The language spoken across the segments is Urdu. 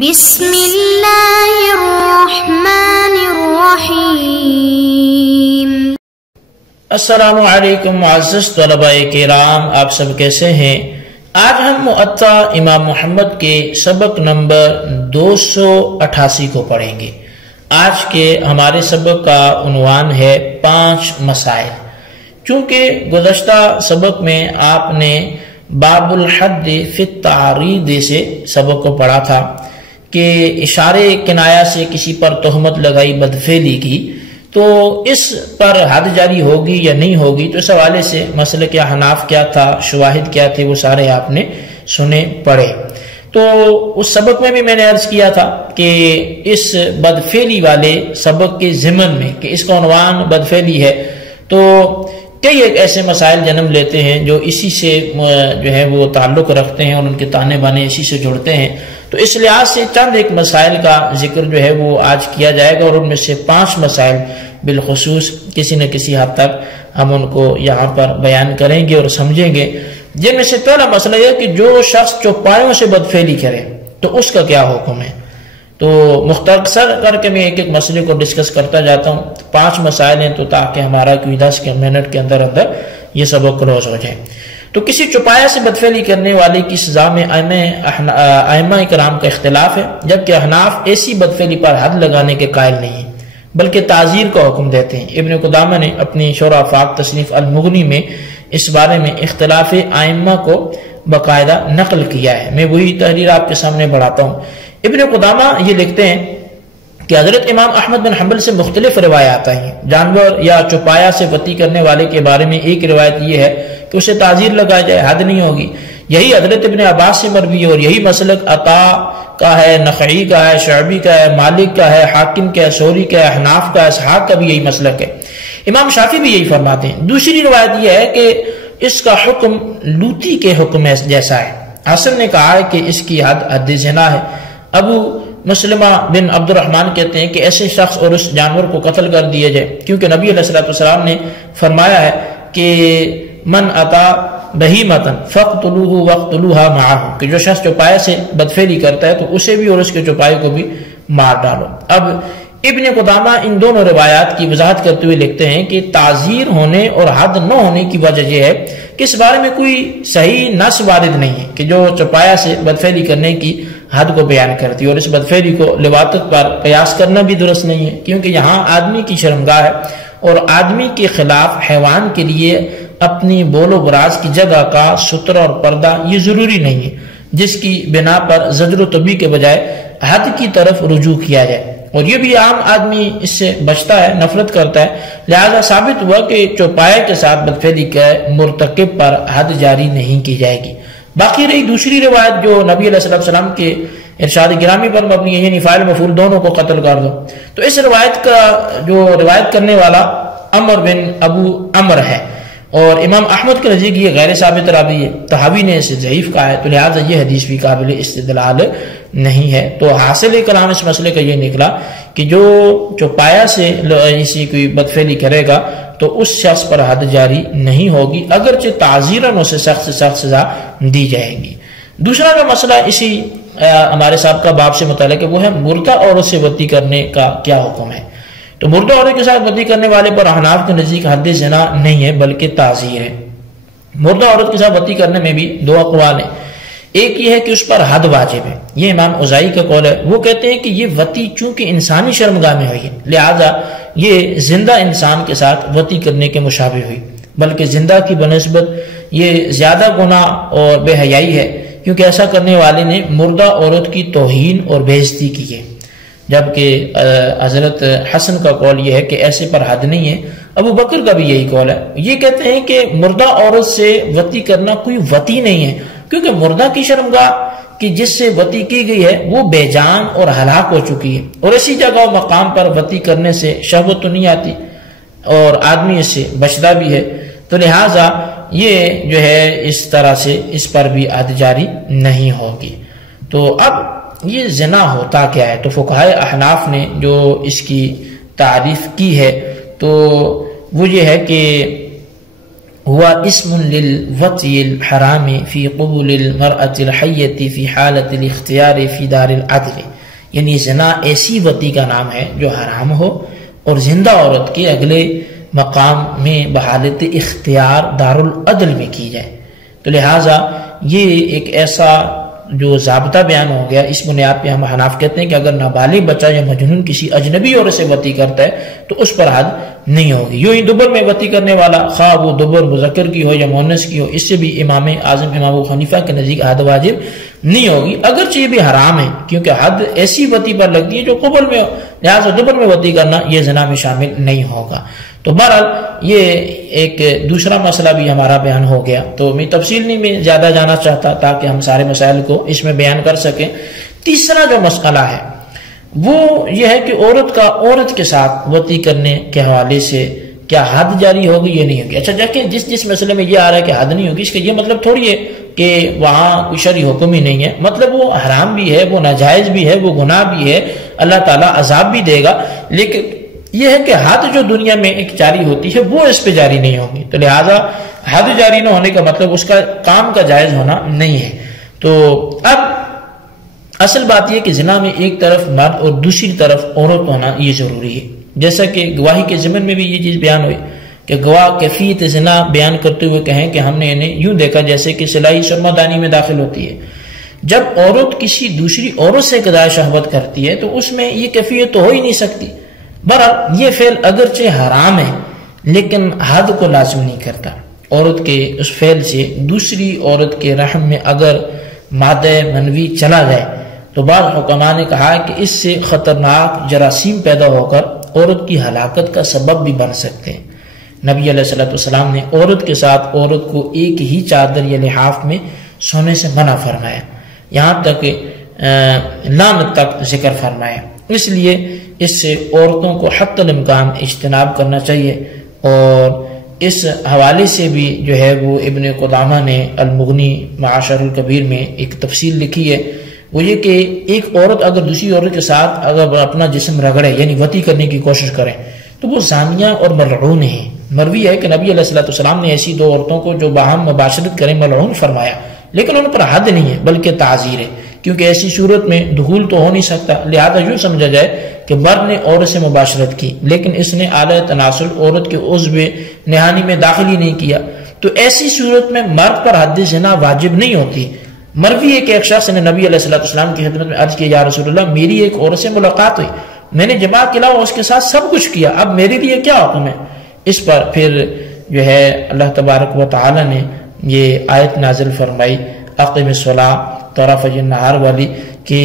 بسم اللہ الرحمن الرحیم۔ السلام علیکم معزز طلباء کرام، آپ سب کیسے ہیں؟ آج ہم مؤطا امام محمد کے سبق نمبر 288 کو پڑھیں گے۔ آج کے ہمارے سبق کا عنوان ہے 5 مسائل۔ چونکہ گزشتہ سبق میں آپ نے باب الحد فی التعریض سے سبق کو پڑھا تھا کہ اشارے کنایا سے کسی پر تہمت لگائی، بدفعلی کی، تو اس پر حد جاری ہوگی یا نہیں ہوگی؟ تو اس حوالے سے مسلک احناف کیا تھا، شواہد کیا تھے، وہ سارے آپ نے سنے پڑھے۔ تو اس سبق میں بھی میں نے عرض کیا تھا کہ اس بدفعلی والے سبق کے ضمن میں کہ اس کا عنوان بدفعلی ہے، تو کئی ایک ایسے مسائل جنم لیتے ہیں جو اسی سے جو ہے وہ تعلق رکھتے ہیں اور ان کے تانے بانے اسی سے جڑتے ہیں۔ تو اس لحاظ سے چند ایک مسائل کا ذکر جو ہے وہ آج کیا جائے گا، اور ان میں سے 5 مسائل بالخصوص کسی نہ کسی حد تک ہم ان کو یہاں پر بیان کریں گے اور سمجھیں گے۔ جن میں سے پہلا مسئلہ یہ کہ جو شخص چوپایوں سے بدفعلی کرے تو اس کا کیا حکم ہے؟ تو مختصر کر کے میں ایک ایک مسئلے کو ڈسکس کرتا جاتا ہوں۔ 5 مسائل ہیں تو تاکہ ہمارا کوئی 10 منٹ کے اندر یہ سبق کلوز ہو جائے۔ تو کسی چوپایا سے بدفعلی کرنے والے کی سزا میں ائمہ کرام کا اختلاف ہے، جبکہ احناف ایسی بدفعلی پر حد لگانے کے قائل نہیں ہیں بلکہ تعزیر کا حکم دیتے ہیں۔ ابن قدامہ نے اپنی شرح آفاق تصنیف المغنی میں اس بارے میں اختلاف ائمہ کو باقاعدہ نقل کیا ہے۔ میں وہی تحریر آپ کے سامنے بڑھاتا ہوں۔ ابن قدامہ یہ لکھتے ہیں کہ حضرت امام احمد بن حنبل سے مختلف روایات آئی ہیں۔ جانور یا چوپایا سے وطی کرنے والے کے بارے میں ایک روایت یہ ہے کہ اسے تعزیر لگایا جائے، حد نہیں ہوگی۔ یہی حضرت ابن عباس سے مروی ہے، اور یہی مسلک عطا کا ہے، نخعی کا ہے، شعبی کا ہے، مالک کا ہے، حاکم کا ہے، ثوری کا ہے، احناف کا ہے، اسحاق کا بھی یہی مسلک ہے۔ امام شافعی بھی یہی فرماتے ہیں۔ دوسری روایت یہ ہے کہ اس کا حکم لوتی کے حکم جیسا ہے۔ حسن نے کہا ہے کہ اس کی حد زنا ہے۔ ابو مسلمہ بن عبد الرحمن کہتے ہیں کہ ایسے شخص اور اس جانور کو قتل کر دیا جائے، کیونکہ نبی علیہ السلام نے فرمایا ہے کہ من اتا بہیمتن فقتلوہ وقتلوہا معاہ، کہ جو شخص چوپائے سے بدفعلی کرتا ہے تو اسے بھی اور اس کے چوپائے کو بھی مار ڈالو۔ اب ابن قدامہ ان دونوں روایات کی وضاحت کرتے ہوئے لکھتے ہیں کہ تعزیر ہونے اور حد نہ ہونے کی وجہ یہ ہے کہ اس بارے میں کوئی صحیح نص وارد نہیں ہے کہ جو چوپایا سے بدفعلی کرنے کی حد کو بیان کرتی ہے، اور اس بدفعلی کو لواطت پر قیاس کرنا بھی درست نہیں ہے، کیونکہ یہاں آدمی کی شرمگاہ ہے اور آدمی کے خلاف حیوان کے لیے اپنی بول و براز کی جگہ کا سترہ اور پردہ یہ ضروری نہیں ہے، جس کی بنا پر زجر و طبی کے بجائے حد کی طرف رجوع کیا جائے، اور یہ بھی عام آدمی اس سے بچتا ہے، نفرت کرتا ہے۔ لہذا ثابت ہوا کہ چوپائے کے ساتھ بدفعلی کے مرتکب پر حد جاری نہیں کی جائے گی۔ باقی رہی دوسری روایت جو نبی علیہ السلام کے ارشاد گرامی پر مبنی ہے، یعنی فاعل مفعول دونوں کو قتل کر دو، تو اس روایت کا جو روایت کرنے والا عمر بن ابو عمر ہے، اور امام احمد کے نزدیک یہ غیر ثابت راوی ہے، طحاوی نے اسے ضعیف کہا ہے، تو لہٰذا یہ حدیث بھی قابل استدلال نہیں ہے۔ تو حاصل کلام اس مسئلے کا یہ نکلا کہ جو چوپایا سے اسی کوئی بدفعلی کرے گا تو اس شخص پر حد جاری نہیں ہوگی، اگرچہ تعزیراً اسے سخت سے سخت سزا دی جائے گی۔ دوسرا جو مسئلہ اسی ہمارے سابقہ باب سے متعلق ہے وہ ہے مردہ عورت سے وطی کرنے کا کیا حکم ہے۔ تو مردہ عورت کے ساتھ وطی کرنے والے پر احناف کے نزدیک حد زنا نہیں ہے بلکہ تعزیر ہے۔ مردہ عورت کے ساتھ وطی کرنے میں بھی 2 اقوال ہیں۔ ایک یہ ہے کہ اس پر حد واجب ہے، یہ امام اوزاعی کا قول ہے۔ وہ کہتے ہیں کہ یہ وطی چونکہ انسانی شرمگاہ میں ہوئی ہے لہذا یہ زندہ انسان کے ساتھ وطی کرنے کے مشابہ ہوئی، بلکہ زندہ کی بنسبت یہ زیادہ گناہ اور بے حیائی ہے، کیونکہ ایسا کرنے والے نے مردہ عورت کی توہین اور بے عزتی کی ہے، جبکہ حضرت حسن کا قول یہ ہے کہ ایسے پر حد نہیں ہے۔ ابو بکر کا بھی یہی قول ہے، یہ کہتے ہیں کہ مردہ عورت سے وطی کرنا کوئی وطی نہیں ہے، کیونکہ مردہ کی شرمگاہ کی جس سے وطی کی گئی ہے وہ بے جان اور ہلاک ہو چکی ہے، اور اسی جگہ و مقام پر وطی کرنے سے شہوت تو نہیں آتی اور آدمی اس سے بچتا بھی ہے، تو لہٰذا یہ جو ہے اس طرح سے اس پر بھی حد جاری نہیں ہوگی۔ تو اب یہ زنا ہوتا کیا ہے؟ تو فقہائے احناف نے جو اس کی تعریف کی ہے تو وہ یہ ہے کہ ہوا اسم للوطی الحرام فی قبول المرأة الحیة فی حالت الاختیار فی دار العدل، یعنی زنا ایسی وطی کا نام ہے جو حرام ہو اور زندہ عورت کے اگلے مقام میں بحالت اختیار دار العدل میں کی جائے۔ تو لہٰذا یہ ایک ایسا جو ضابطہ بیان ہو گیا، اس بنیاد پہ ہم حناف کہتے ہیں کہ اگر نابالغ بچہ یا مجنون کسی اجنبی عورت سے وطی کرتا ہے تو اس پر حد نہیں ہوگی۔ یوں ہی دوبر میں وطی کرنے والا، خواہ وہ دوبر مذکر کی ہو یا مؤنث کی ہو، اس سے بھی امام اعظم امام ابو حنیفہ کے نزدیک حد واجب نہیں ہوگی، اگرچہ یہ بھی حرام ہے کیونکہ حد ایسی وطی پر لگتی ہے جو قبل میں ہو، لہٰذا دوبر میں وطی کرنا یہ زنا میں شامل نہیں ہوگا۔ تو بہرحال یہ ایک دوسرا مسئلہ بھی ہمارا بیان ہو گیا، تو میں تفصیل نہیں میں زیادہ جانا چاہتا تاکہ ہم سارے مسائل کو اس میں بیان کر سکیں۔ تیسرا جو مسئلہ ہے وہ یہ ہے کہ عورت کے ساتھ وطی کرنے کے حوالے سے کیا حد جاری ہوگی یا نہیں ہوگی۔ اچھا دیکھیں، جس مسئلے میں یہ آ رہا ہے کہ حد نہیں ہوگی، اس کا یہ مطلب تھوڑی ہے کہ وہاں کوئی شرعی حکم ہی نہیں ہے، مطلب وہ حرام بھی ہے، وہ ناجائز بھی ہے، وہ گناہ بھی ہے، اللہ تعالیٰ عذاب بھی دے گا، لیکن یہ ہے کہ حد جو دنیا میں ایک جاری ہوتی ہے وہ اس پہ جاری نہیں ہوگی۔ تو لہٰذا حد جاری نہ ہونے کا مطلب اس کا کام کا جائز ہونا نہیں ہے۔ تو اب اصل بات یہ کہ زنا میں ایک طرف مرد اور دوسری طرف عورت ہونا یہ ضروری ہے، جیسا کہ گواہی کے ضمن میں بھی یہ چیز بیان ہوئی کہ گواہ کیفیت زنا بیان کرتے ہوئے کہیں کہ ہم نے انہیں یوں دیکھا جیسے کہ سلائی سرما دانی میں داخل ہوتی ہے۔ جب عورت کسی دوسری عورت سے قضائے شہوت کرتی ہے تو اس میں یہ کیفیت تو ہو ہی نہیں سکتی۔ بہرحال یہ فعل اگرچہ حرام ہے لیکن حد کو لازم نہیں کرتا۔ عورت کے اس فعل سے دوسری عورت کے رحم میں اگر مادہ منوی چلا جائے تو بعض حکماء نے کہا کہ اس سے خطرناک جراثیم پیدا ہو کر عورت کی ہلاکت کا سبب بھی بن سکتے ہیں۔ نبی علیہ السلام نے عورت کے ساتھ عورت کو ایک ہی چادر یا لحاف میں سونے سے منع فرمایا، یہاں تک لعنت تک ذکر فرمایا۔ اس لیے اس سے عورتوں کو حتی الامکان اجتناب کرنا چاہیے۔ اور اس حوالے سے بھی جو ہے وہ ابن قدامہ نے المغنی معاشر الکبیر میں ایک تفصیل لکھی ہے، وہ یہ کہ ایک عورت اگر دوسری عورت کے ساتھ اگر اپنا جسم رگڑے یعنی وطی کرنے کی کوشش کرے تو وہ زانیہ اور ملعون ہیں۔ مروی ہے کہ نبی علیہ السلام نے ایسی دو عورتوں کو جو باہم مباشرت کریں ملعون فرمایا، لیکن ان پر حد نہیں ہے بلکہ تعزیر ہے، کیونکہ ایسی صورت میں دخول تو ہو نہیں سکتا، لہذا یوں سمجھا جائے کہ مرد نے عورت سے مباشرت کی لیکن اس نے اعلی تناسل عورت کے عضو نہانی میں داخل ہی نہیں کیا، تو ایسی صورت میں مرد پر حد زنا واجب نہیں ہوتی۔ مروی ہے کہ ایک شخص نے نبی علیہ السلام کی خدمت میں عرض کیا، یا رسول اللہ میری ایک عورت سے ملاقات ہوئی، میں نے جماع کے علاوہ اس کے ساتھ سب کچھ کیا، اب میرے لیے کیا حکم ہے؟ اس پر پھر جو ہے اللہ تبارک و تعالی نے یہ آیت نازل فرمائی، اقیم الصلاۃ طرف النہار والی، کہ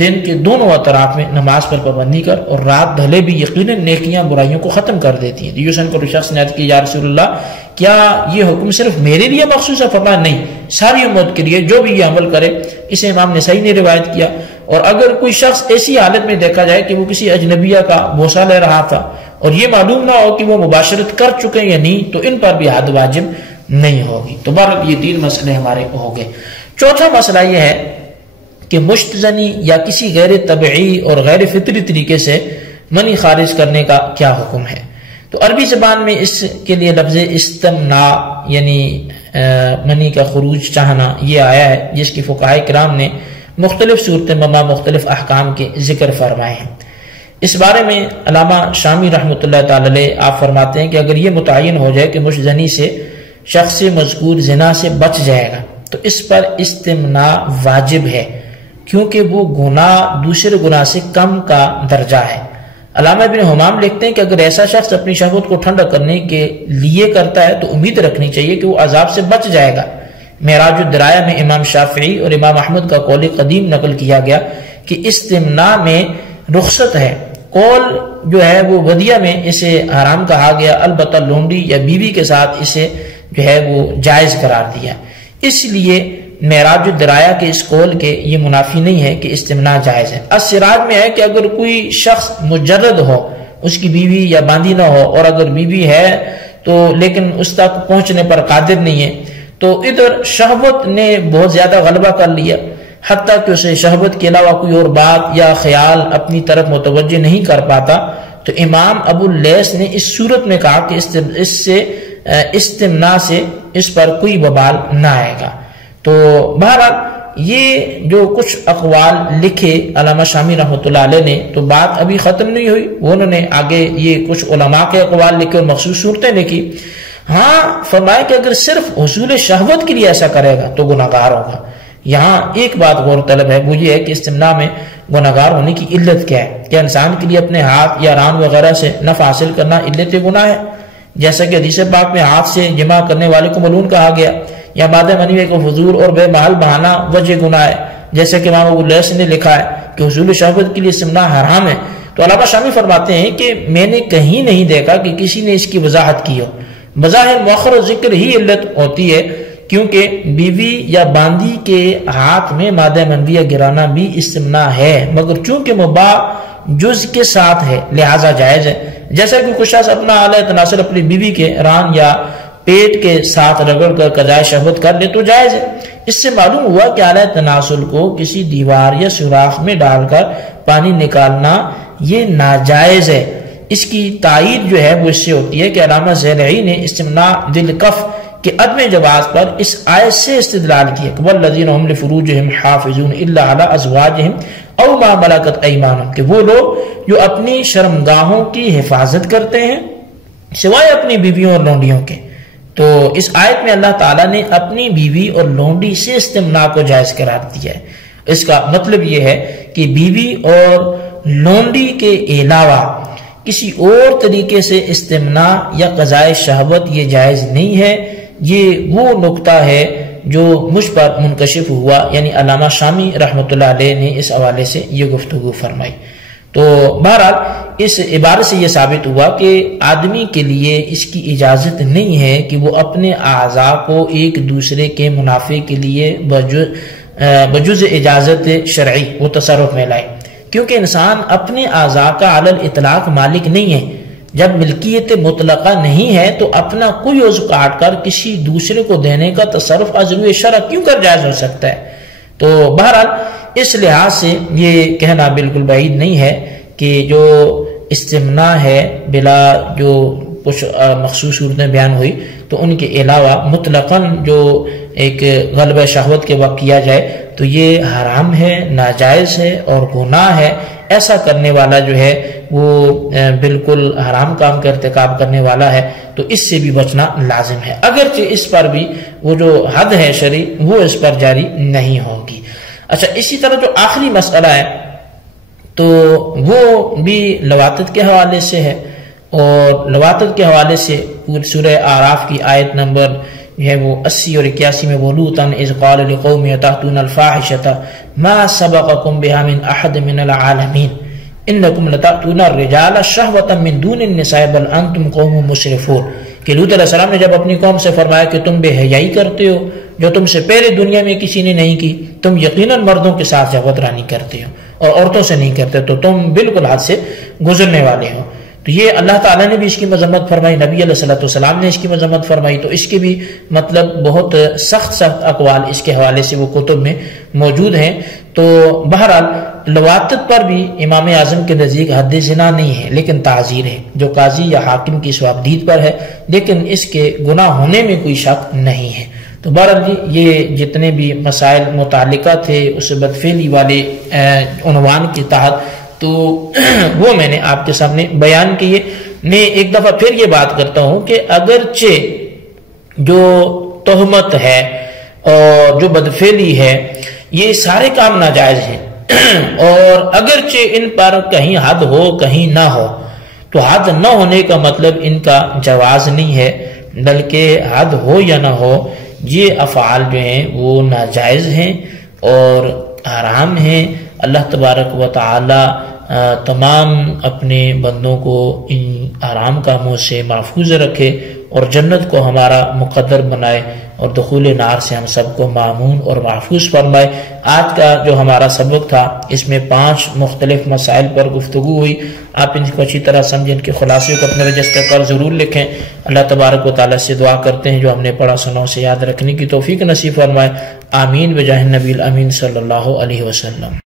دن کے دونوں اطراف میں نماز پر پابندی کر اور رات ڈھلے بھی یقیناً نیکیاں برائیوں کو ختم کر دیتی ہیں۔ یوسن کو شخص نے عرض کی، یا رسول اللہ کیا یہ حکم صرف میرے لیے مخصوص ہے؟ فرمایا نہیں، ساری امت کے لیے، جو بھی یہ عمل کرے۔ اسے امام نسائی نے روایت کیا۔ اور اگر کوئی شخص ایسی حالت میں دیکھا جائے کہ وہ کسی اجنبیہ کا بوسہ لے رہا تھا اور یہ معلوم نہ ہو کہ وہ مباشرت کر چکے یا نہیں تو ان پر بھی حد واجب نہیں ہوگی۔ تو بہرحال یہ تین مسئلے ہمارے ہو گئے۔ چوتھا مسئلہ یہ ہے کہ مشت زنی یا کسی غیر طبعی اور غیر فطری طریقے سے منی خارج کرنے کا کیا حکم ہے؟ تو عربی زبان میں اس کے لیے لفظ استمناء یعنی منی کا خروج چاہنا یہ آیا ہے، جس کی فقہاء کرام نے مختلف صورتیں مما مختلف احکام کے ذکر فرمائے ہیں۔ اس بارے میں علامہ شامی رحمۃ اللہ تعالی علیہ آپ فرماتے ہیں کہ اگر یہ متعین ہو جائے کہ مشت زنی سے شخص مذکور زنا سے بچ جائے گا تو اس پر استمناء واجب ہے، کیونکہ وہ گناہ دوسرے گناہ سے کم کا درجہ ہے۔ علامہ ابن حمام لکھتے ہیں کہ اگر ایسا شخص اپنی شہوت کو ٹھنڈا کرنے کے لیے کرتا ہے تو امید رکھنی چاہیے کہ وہ عذاب سے بچ جائے گا۔ معراج الدرایا میں امام شافعی اور امام احمد کا قول قدیم نقل کیا گیا کہ استمناء میں رخصت ہے، قول جو ہے وہ ودیہ میں اسے حرام کہا گیا، البتہ لونڈی یا بیوی کے ساتھ اسے جو ہے وہ جائز قرار دیا۔ اس لیے معراج الدرایا کے اس قول کے یہ منافی نہیں ہے کہ استمناء جائز ہے۔ السراج میں ہے کہ اگر کوئی شخص مجرد ہو، اس کی بیوی یا باندھی نہ ہو، اور اگر بیوی ہے تو لیکن اس تک پہنچنے پر قادر نہیں ہے، تو ادھر شہوت نے بہت زیادہ غلبہ کر لیا، حتیٰ کہ اسے شہوت کے علاوہ کوئی اور بات یا خیال اپنی طرف متوجہ نہیں کر پاتا، تو امام ابو اللیث نے اس صورت میں کہا کہ اس سے استمنا سے اس پر کوئی وبال نہ آئے گا۔ تو بہرحال یہ جو کچھ اقوال لکھے علامہ شامی رحمۃ اللہ علیہ نے، تو بات ابھی ختم نہیں ہوئی، انہوں نے آگے یہ کچھ علماء کے اقوال لکھے اور مخصوص صورتیں لکھی۔ ہاں فرمایا کہ اگر صرف حصول شہوت کے لیے ایسا کرے گا تو گناہگار ہوگا۔ یہاں ایک بات غور طلب ہے، وہ یہ ہے کہ استمنا میں گناہگار ہونے کی علت کیا ہے؟ کیا انسان کے لیے اپنے ہاتھ یا ران وغیرہ سے نفع حاصل کرنا علت گناہ ہے؟ جیسا کہ حدیث پاک میں ہاتھ سے جمع کرنے والے کو ملعون کہا گیا، یا مادہ منی کو فضول اور بے محل بہانا وجہ گناہ ہے، جیسا کہ امام ابو لیث نے لکھا ہے کہ حصول شہوت کے لیے استمنا حرام ہے۔ تو علامہ شامی فرماتے ہیں کہ میں نے کہیں نہیں دیکھا کہ کسی نے اس کی وضاحت کی ہو۔ بظاہر مؤخر ذکر ہی علت ہوتی ہے، کیونکہ بیوی یا باندی کے ہاتھ میں مادہ منویہ گرانا بھی استمنا ہے، مگر چونکہ مباح جز کے ساتھ ہے لہذا جائز ہے۔ جیسا کہ کچھ شخص اپنا اعلی تناسل اپنی بیوی کے ران یا پیٹ کے ساتھ رگڑ کر قضائے شہوت کر لے تو جائز ہے۔ اس سے معلوم ہوا کہ اعلی تناسل کو کسی دیوار یا سوراخ میں ڈال کر پانی نکالنا یہ ناجائز ہے۔ اس کی تائید جو ہے وہ اس سے ہوتی ہے کہ علامہ زیلعی نے استمناء بالکف کہ عدم جواز پر اس آیت سے استدلال کیا کہ والذین هم لفروجهم حافظون الا علی ازواجهم او ما ملکت ایمانهم، کہ وہ لوگ جو اپنی شرمگاہوں کی حفاظت کرتے ہیں سوائے اپنی بیویوں اور لونڈیوں کے۔ تو اس آیت میں اللہ تعالیٰ نے اپنی بیوی اور لونڈی سے استمناء کو جائز قرار دیا ہے۔ اس کا مطلب یہ ہے کہ بیوی اور لونڈی کے علاوہ کسی اور طریقے سے استمناء یا قضائے شہوت یہ جائز نہیں ہے۔ یہ وہ نقطہ ہے جو مجھ پر منکشف ہوا، یعنی علامہ شامی رحمۃ اللہ علیہ نے اس حوالے سے یہ گفتگو فرمائی۔ تو بہرحال اس عبارت سے یہ ثابت ہوا کہ آدمی کے لیے اس کی اجازت نہیں ہے کہ وہ اپنے اعضاء کو ایک دوسرے کے منافع کے لیے بجز اجازت شرعی وہ تصرف میں لائے، کیونکہ انسان اپنے اعضاء کا علی الاطلاق مالک نہیں ہے۔ جب ملکیت مطلقہ نہیں ہے تو اپنا کوئی عضو کاٹ کر کسی دوسرے کو دینے کا تصرف عضو شرع کیوں کر جائز ہو سکتا ہے؟ تو بہرحال اس لحاظ سے یہ کہنا بالکل بعید نہیں ہے کہ جو استمناء ہے بلا جو کچھ مخصوص صورتیں بیان ہوئی تو ان کے علاوہ مطلقاً جو ایک غلبہ شہوت کے وقت کیا جائے تو یہ حرام ہے، ناجائز ہے اور گناہ ہے۔ ایسا کرنے والا جو ہے وہ بالکل حرام کام کا ارتکاب کرنے والا ہے، تو اس سے بھی بچنا لازم ہے، اگرچہ اس پر بھی وہ جو حد ہے شرعی وہ اس پر جاری نہیں ہوگی۔ اچھا، اسی طرح جو آخری مسئلہ ہے تو وہ بھی لواطت کے حوالے سے ہے، اور لواطت کے حوالے سے سورہ اعراف کی آیت نمبر ہے وہ 80 اور 81 میں وَلُوطًا اِذْ قَالَ لِقَوْمِهِ أَتَأْتُونَ الْفَاحِشَةَ مَا سَبَقَكُمْ بِهَا مِنْ أَحَدٍ مِنَ الْعَالَمِينَ إِنَّكُمْ لَتَأْتُونَ الرِّجَالَ شَهْوَةً مِنْ دُونِ النِّسَاءِ بَلْ أَنْتُمْ قَوْمٌ مُسْرِفُونَ کہ لوط علیہ السلام نے جب اپنی قوم سے فرمایا کہ تم بے حیائی کرتے ہو جو تم سے پہلے دنیا میں کسی نے نہیں کی، تم یقیناً مردوں کے ساتھ شہوت رانی کرتے ہو اور عورتوں سے نہیں کرتے، تو تم بالکل حد سے گزرنے والے ہو۔ تو یہ اللہ تعالیٰ نے بھی اس کی مذمت فرمائی، نبی علیہ السلام نے اس کی مذمت فرمائی، تو اس کے بھی مطلب بہت سخت اقوال اس کے حوالے سے وہ کتب میں موجود ہیں۔ تو بہرحال لواطت پر بھی امام اعظم کے نزدیک حد زنا نہیں ہے لیکن تعزیر ہے، جو قاضی یا حاکم کی ثوابدید پر ہے، لیکن اس کے گناہ ہونے میں کوئی شک نہیں ہے۔ تو بہرحال یہ جتنے بھی مسائل متعلقہ تھے اس بدفعلی والے عنوان کے تحت تو وہ میں نے آپ کے سامنے بیان کیے۔ میں ایک دفعہ پھر یہ بات کرتا ہوں کہ اگرچہ جو تہمت ہے اور جو بدفعلی ہے یہ سارے کام ناجائز ہیں اور اگرچہ ان پر کہیں حد ہو کہیں نہ ہو، تو حد نہ ہونے کا مطلب ان کا جواز نہیں ہے، بلکہ حد ہو یا نہ ہو یہ افعال جو ہیں وہ ناجائز ہیں اور حرام ہیں۔ اللہ تبارک و تعالی تمام اپنے بندوں کو ان حرام کاموں سے محفوظ رکھے اور جنت کو ہمارا مقدر بنائے اور دخول نار سے ہم سب کو معمون اور محفوظ فرمائے۔ آج کا جو ہمارا سبق تھا اس میں 5 مختلف مسائل پر گفتگو ہوئی، آپ ان کو اچھی طرح سمجھیں، ان کے خلاصے کو اپنے رجسٹر پر ضرور لکھیں۔ اللہ تبارک و تعالیٰ سے دعا کرتے ہیں جو ہم نے پڑھا سنا اسے یاد رکھنے کی توفیق نصیب فرمائے۔ آمین بجاہ النبی الامین صلی اللہ علیہ وسلم۔